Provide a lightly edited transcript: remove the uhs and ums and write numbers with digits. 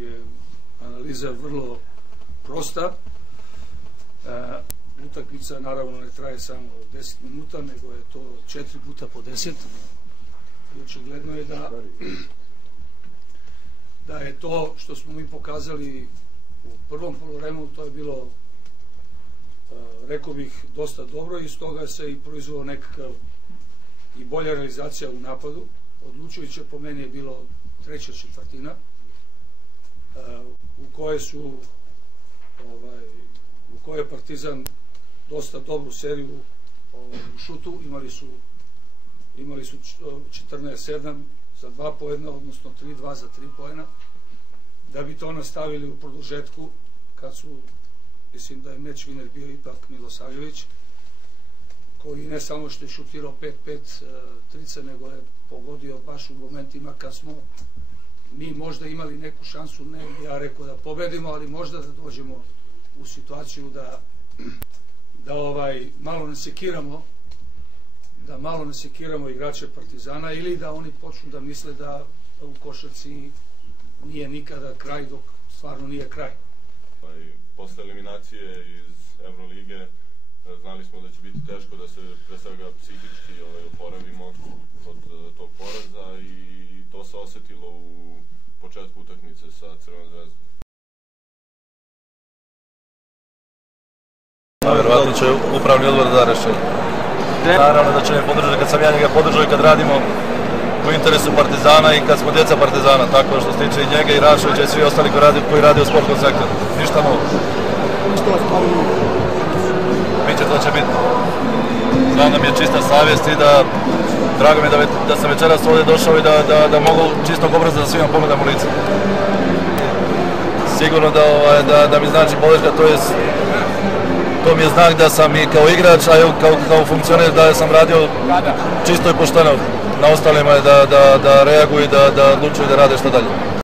je analiza vrlo prosta. Utakmica naravno ne traje samo 10 minuta, nego je to 4 puta po 10. I očigledno je da je to što smo mi pokazali u prvom poluvremenu, to je bilo, rekao bih, dosta dobro i iz toga se i proizveo nekakav i bolja realizacija u napadu. Odlučujuće po meni je bilo treća četvrtina u kojoj je Partizan dosta dobru seriju u šutu, imali su 14-7 za 2 poena, odnosno 3-2 za 3 poena, da bi to nastavili u produžetku, kad su, mislim da je meč viner bio ipak Milosavljević, koji ne samo što je šutirao 5-5 trice, nego je pogodio baš u momentima kad smo mi možda imali neku šansu, ne ja rekao da pobedimo, ali možda da dođemo u situaciju da malo nasekiramo igrače Partizana, ili da oni počnu da misle da u košarci nije nikada kraj, dok stvarno nije kraj. Posle eliminacije iz Evrolige znali smo da će biti teško da se pre svega psihički oporavimo od tog poraza i to se osetilo u početku utakmice sa Crvenom zvezdom. Verovatno će upravni odbor da rešenje. Naravno da će me podržati kad sam ja njega podržao i kad radimo u interesu Partizana i kad smo djeca Partizana, tako što se tiče i njega i Rašovića i svi ostali koji radi u sportskom sektoru. Ništa novo. Biće, to će biti. Znam da mi je čista savjest i da drago mi je da sam večeras ovdje došao i da mogu čistog obraza da svima pogledam u lice. Sigurno da mi znači podrška, to mi je znak da sam i kao igrač, a evo kao funkcioner da sam radio čisto i pošteno. Na ostalima je da reaguju i da odlučuju da rade što dalje.